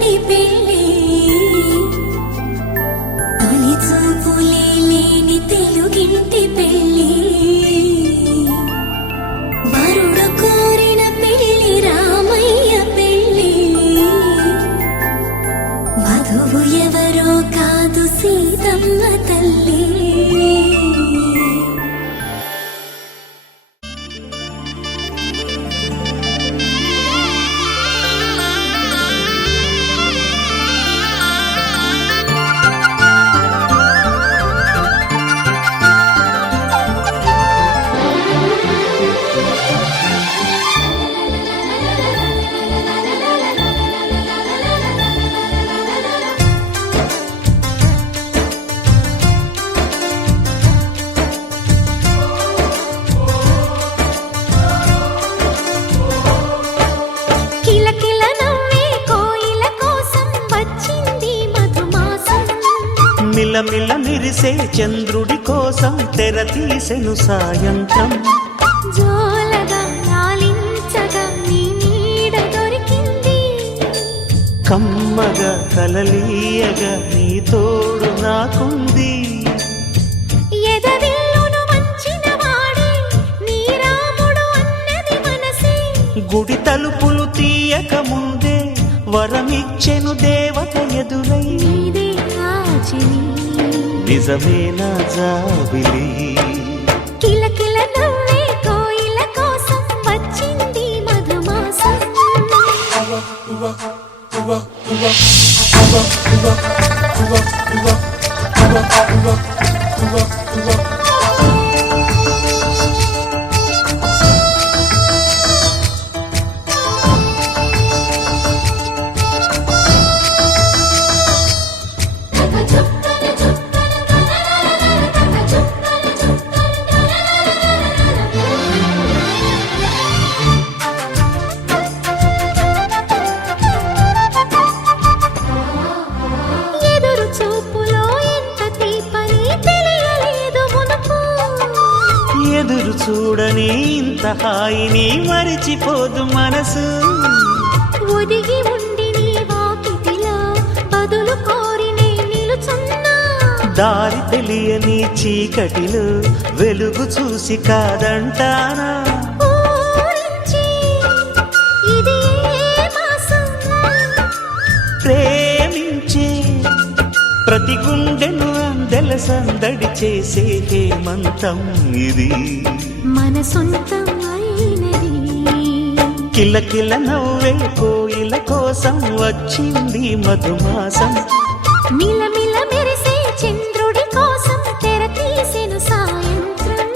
తెలుగింటి పెళ్ళి తొలి చూపులే లేని తెలుగింటి పెళ్ళి వరుడు కోరిన పెళ్ళి రామయ్య పెళ్ళి వధువు ఎవరో కాదు సీతమ్మ తల్లి. మిలమిల మెరిసే చంద్రుడి కోసం తెర తీసెను సాయంత్రం. జోలగా లాలించగా నీ నీడ దొరికింది, కమ్మగా కలలీయగా నీ తోడు నాకుంది. ఎదవిల్లును వంచిన వాడే నీ రాముడు అన్నది మనసే, గుడి తలుపులు తీయక ముందే వరమిచ్చెను దేవత ఎదురై. నీదే ఆచిని నిజమేనా జాబిలి, కిలకిల నవ్వే కోయిల కోసం వచ్చింది మధుమాసం. ఎదురు చూడని ఇంత హాయిని మరిచిపోదు మనసు, ఒదిగి ఉండి నీ వాకిటిలో బదులు కోరి నే నిలుచున్నా. దారి తెలియని చీకటిలో వెలుగు చూసి కాదంటానా. ఇది మాసం ప్రేమించే ప్రతి గుండెను అందెల సందడి చేసే హేమంతం ఇది, మన సొంతం అయినది. కిలకిల నవ్వే కోయిల కోసం వచ్చింది మధుమాసం. మిలమిల మెరిసే చంద్రుడి కోసం తెర తీసెను సాయంత్రం.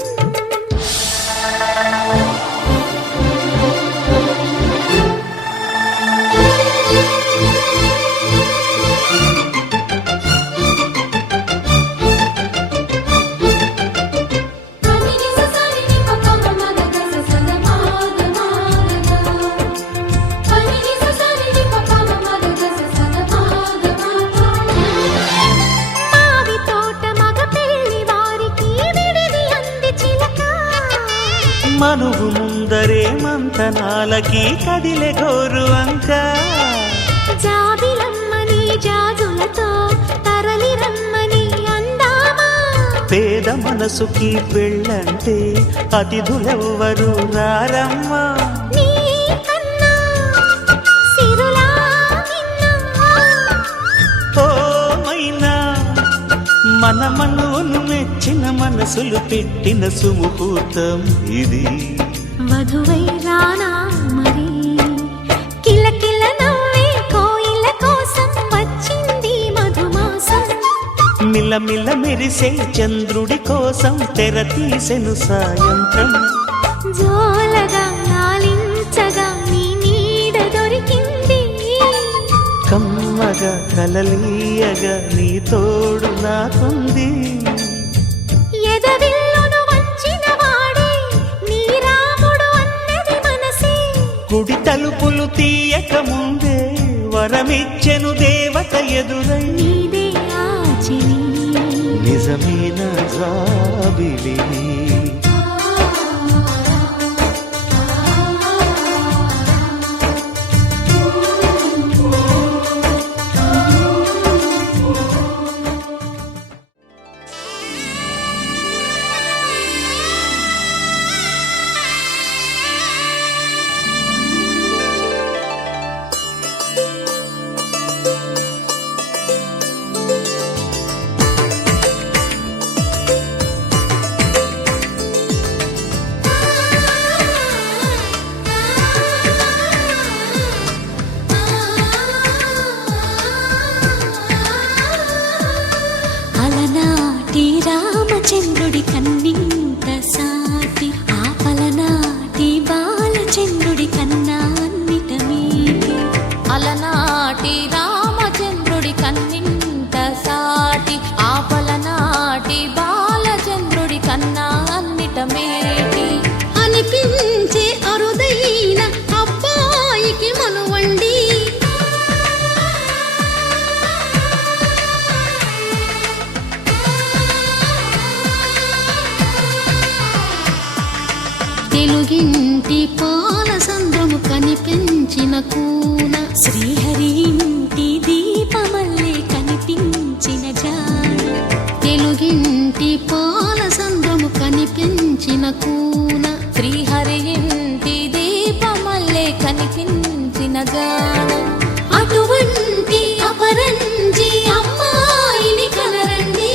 మనువు ముందరే మంతనాలకి కదిలే గోరు అంక, జాబిలమ్మని జాజులతో తరలి రమ్మని అందామా. పేద మనసుకి పెళ్ళంటే అతిథులెవ్వరు రారమ్మా. ఓ మైనా మన మనువును మెచ్చిన మనసులు పెట్టిన సుముహూర్తం ఇది, వధువై రానా మరి. కిలకిల నవ్వే కోయిల కోసం వచ్చింది మధుమాసం. మిలమిల మెరిసే చంద్రుడి కోసం తెర తీసెను సాయంత్రం. జోలగా లాలించగా నీ నీడ దొరికింది, కమ్మగా కలలీయగా నీ తోడు నాకుంది. ఎదవిల్లును వంచిన వాడే నీ రాముడు అన్నది మనసే, గుడి తలుపులు తీయక ముందే వరమిచ్చెను దేవత ఎదురై. నీదే ఆచిని నిజమేనా జాబిలి. తెలుగింటి పాల సంద్రము కనిపించిన కూన శ్రీహరి ఇంటి దీపమల్లే కనిపించిన జాన తెలుగింటి పాల సంద్రము కనిపించిన కూన శ్రీహరి ఇంటి దీపమల్లే కనిపించిన జాన అటువంటి అపరంజి అమ్మాయిని కనరండి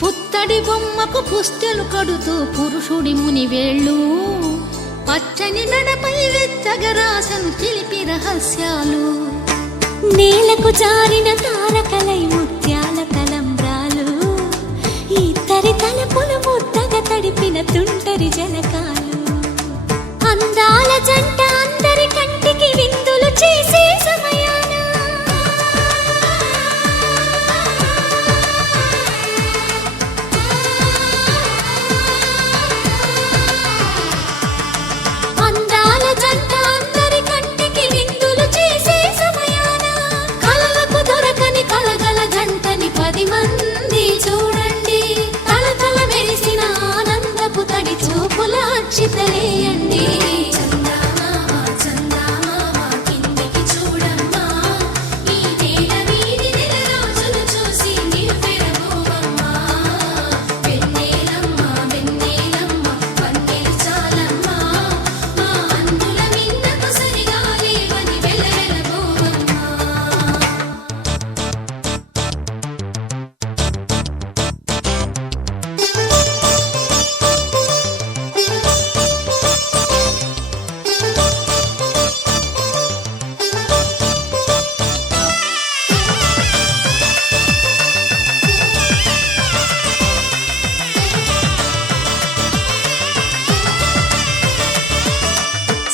పుత్తడి బొమ్మకు పుస్తెలు కడుతూ పురుషుడి ముని వేళ్ళు పచ్చని నడపై వెచ్చగరాసను చిలిపి రహస్యాలు నేలకు జారిన తారకలై ముత్యాల తలంబ్రాలు ఇద్దరి తలపులు ముద్దగా తడిపిన తుంటరి జలకాలు అందాల జంట అందరి కంటికి విందులు చేసే సమయాన అందాల జంట అందరి కంటికి విందులు చేసే సమయాన కలలకు దొరకని కలగల జంటని 10 మంది చూడండి తలతల మెరిసిన ఆనందపు తడి చూపుల అక్షితలేయండి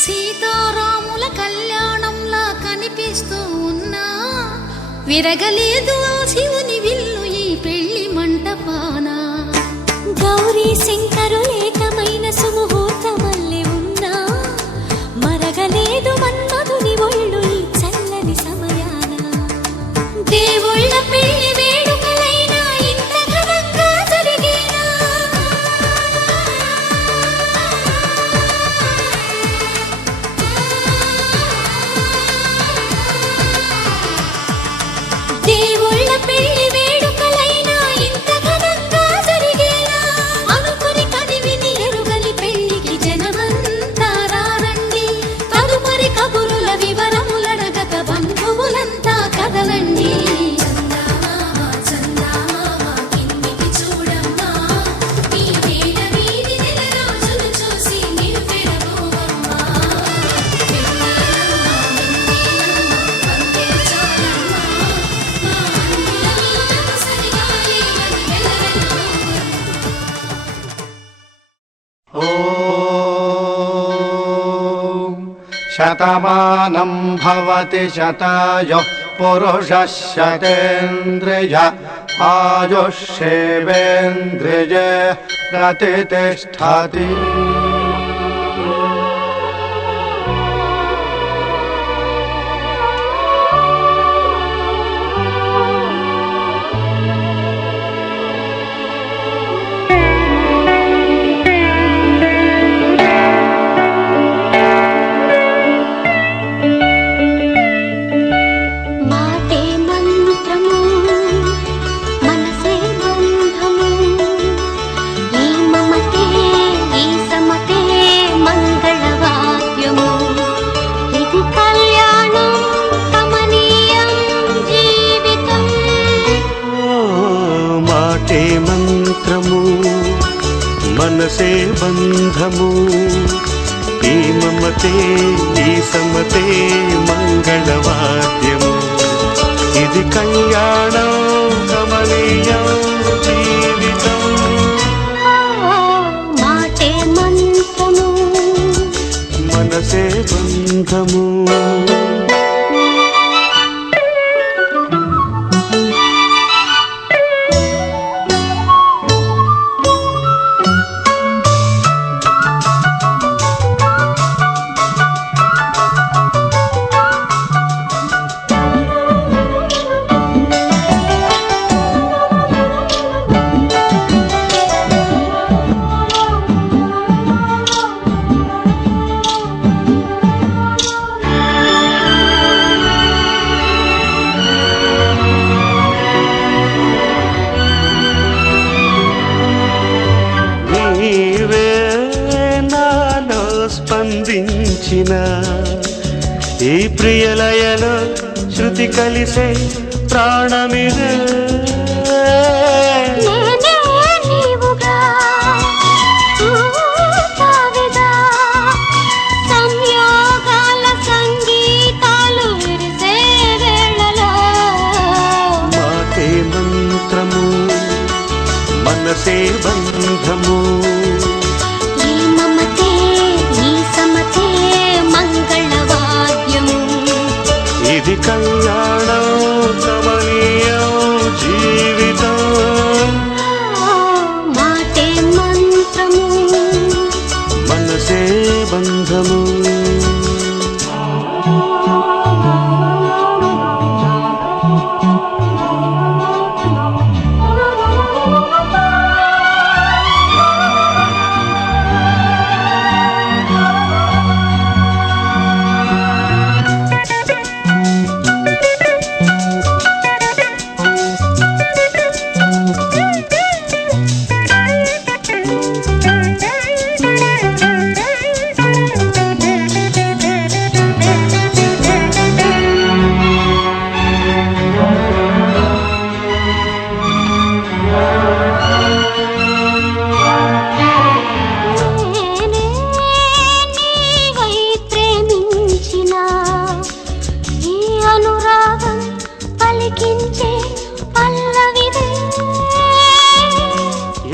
సీతారాముల కళ్యాణంలా కనిపిస్తూ ఉన్నా విరగలేదు ఆ శివుని విల్లు ఈ పెళ్లి మంటపాన గౌరీ శంకరులేకమైన సుముహూర్తమల్లె ఉన్నా మరగలేదు మన్మధుని ఒళ్ళు ఈ చల్లని సమయాన దేవుళ్ళ పెళ్లి వేడుకలైనా ఇంత ఘనంగా జరిగేనా దేవుళ్ళ పెళ్లి వేడుకలైనా ఇంత ఘనంగా జరిగేనా అనుకుని కనివిని ఎరుగని పెళ్లికి జనమంతా రారండి తదుపరి కబురుల వివరములడగక బంధువులంతా కదలండి శతమానం భవతి శతాయుః పురుషः శతేంద్రియ ఆయుష్యేవేంద్రియే ప్రతిష్టతి మాటే మంత్రము మనసే బంధము ఈ మమతే ఈ సమతే మనసే బంధము ఈ మమతే ఈ సమతే మంగళవాద్యము ఇది కళ్యాణం కమనీయం జీవితం మాటే మంత్రము మనసే బంధము స్పందించిన ఈ ప్రియలయలో శృతి కలిసే ప్రాణమిదే నేనే నీవుగా తావిగా సంయోగాల సంగీతాలు విరిసే వేళలో మాటే మంత్రము మనసే బంధము ఈ మమతే ఈ సమతే మంగళవాద్యము ఇది కళ్యాణం కమనీయం జీవితం మాటే మంత్రము మనసే బంధము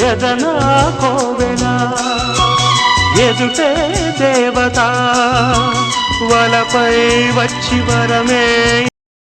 ఎదనా కోవెల ఎదుటే దేవత వలపై వచ్చి వరమే